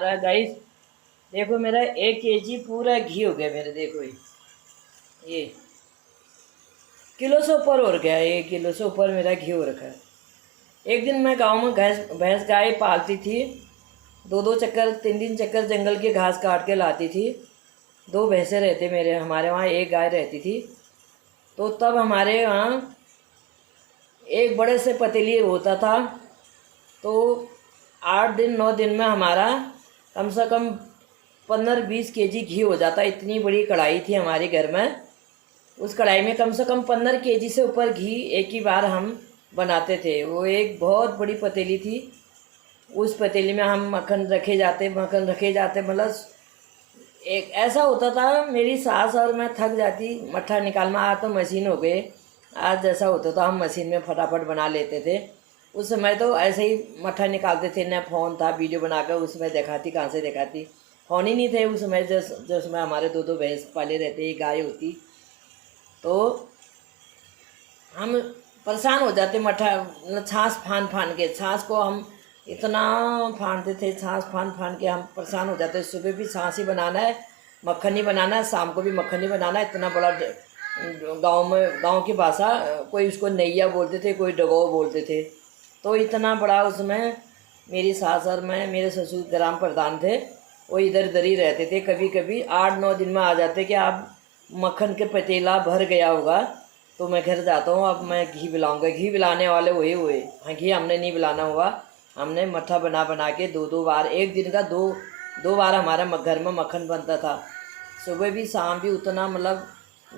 हमारा गाइस, देखो मेरा 1 केजी पूरा घी हो गया मेरे। देखो ये किलो से ऊपर हो गया, 1 किलो से ऊपर मेरा घी हो रखा है। एक दिन मैं गांव में भैंस भैंस गाय पालती थी। 2-2 चक्कर 3-3 चक्कर जंगल की घास काट के लाती थी। 2 भैंसे रहते मेरे, हमारे वहाँ एक गाय रहती थी। तो तब हमारे यहाँ एक बड़े से पतीली होता था। तो 8 दिन 9 दिन में हमारा कम से कम 15-20 केजी घी हो जाता। इतनी बड़ी कढ़ाई थी हमारे घर में। उस कढ़ाई में कम से कम 15 केजी से ऊपर घी एक ही बार हम बनाते थे। वो एक बहुत बड़ी पतीली थी। उस पतीली में हम मक्खन रखे जाते मतलब एक ऐसा होता था। मेरी सास और मैं थक जाती मट्ठा निकाल में। आज तो मशीन हो गए, आज जैसा होता था हम मशीन में फटाफट बना लेते थे। उस समय तो ऐसे ही मट्ठा निकालते थे, न फ़ोन था वीडियो बनाकर उसमें दिखाती, कहाँ से दिखाती, फ़ोन ही नहीं थे उस समय। जिस समय हमारे 2-2 भैंस पाले रहते, एक गाय होती। तो हम परेशान हो जाते मट्ठा छाछ फान के। छाछ को हम इतना फानते थे, छाछ फान के हम परेशान हो जाते। सुबह भी छाछ ही बनाना है, मक्खन ही बनाना है, शाम को भी मक्खन ही बनाना है। इतना बड़ा गांव की भाषा, कोई उसको नैया बोलते थे, कोई डगो बोलते थे। तो इतना बड़ा उसमें मेरी सास और मैं, मेरे ससुर ग्राम प्रधान थे, वो इधर उधर ही रहते थे। कभी कभी 8-9 दिन में आ जाते कि आप मक्खन के पतीला भर गया होगा तो मैं घर जाता हूँ, अब मैं घी पिलाऊंगा। घी पिलाने वाले वही हुए। हाँ, घी हमने नहीं पिलाना हुआ। हमने मट्ठा बना के 2-2 बार, एक दिन का दो बार हमारे घर में मक्खन बनता था। सुबह भी शाम भी उतना, मतलब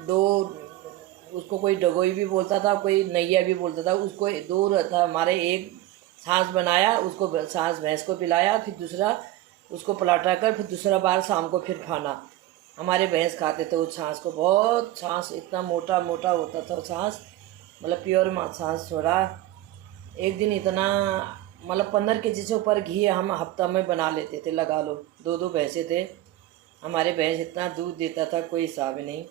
दो, उसको कोई डगोई भी बोलता था, कोई नैया भी बोलता था। उसको दो रहता हमारे। एक छाछ बनाया, उसको छाछ भैंस को पिलाया, फिर दूसरा उसको पलटा कर फिर दूसरा बार शाम को फिर खाना। हमारे भैंस खाते थे वो छाछ को। बहुत छाछ, इतना मोटा मोटा होता था वो छाछ, मतलब प्योर छाछ छोड़ा। एक दिन इतना, मतलब 15 केजी से ऊपर घी हम हफ्ता में बना लेते थे, लगा लो। 2-2 भैंसे थे हमारे। भैंस इतना दूध देता था कोई हिसाब नहीं।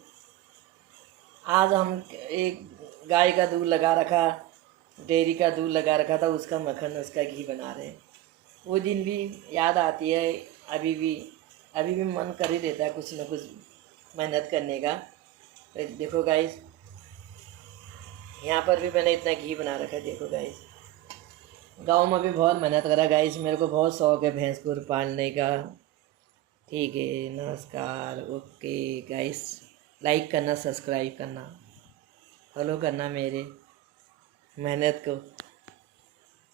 आज हम एक गाय का दूध लगा रखा, डेयरी का दूध लगा रखा था, उसका मक्खन उसका घी बना रहे हैं। वो दिन भी याद आती है। अभी भी मन कर ही देता है कुछ न कुछ मेहनत करने का। तो देखो गाइस, यहाँ पर भी मैंने इतना घी बना रखा है। देखो गाइस, गांव में भी बहुत मेहनत करा गाइस। मेरे को बहुत शौक है भैंस को पालने का। ठीक है, नमस्कार, ओके गाइस। लाइक करना, सब्सक्राइब करना, फॉलो करना मेरे मेहनत को।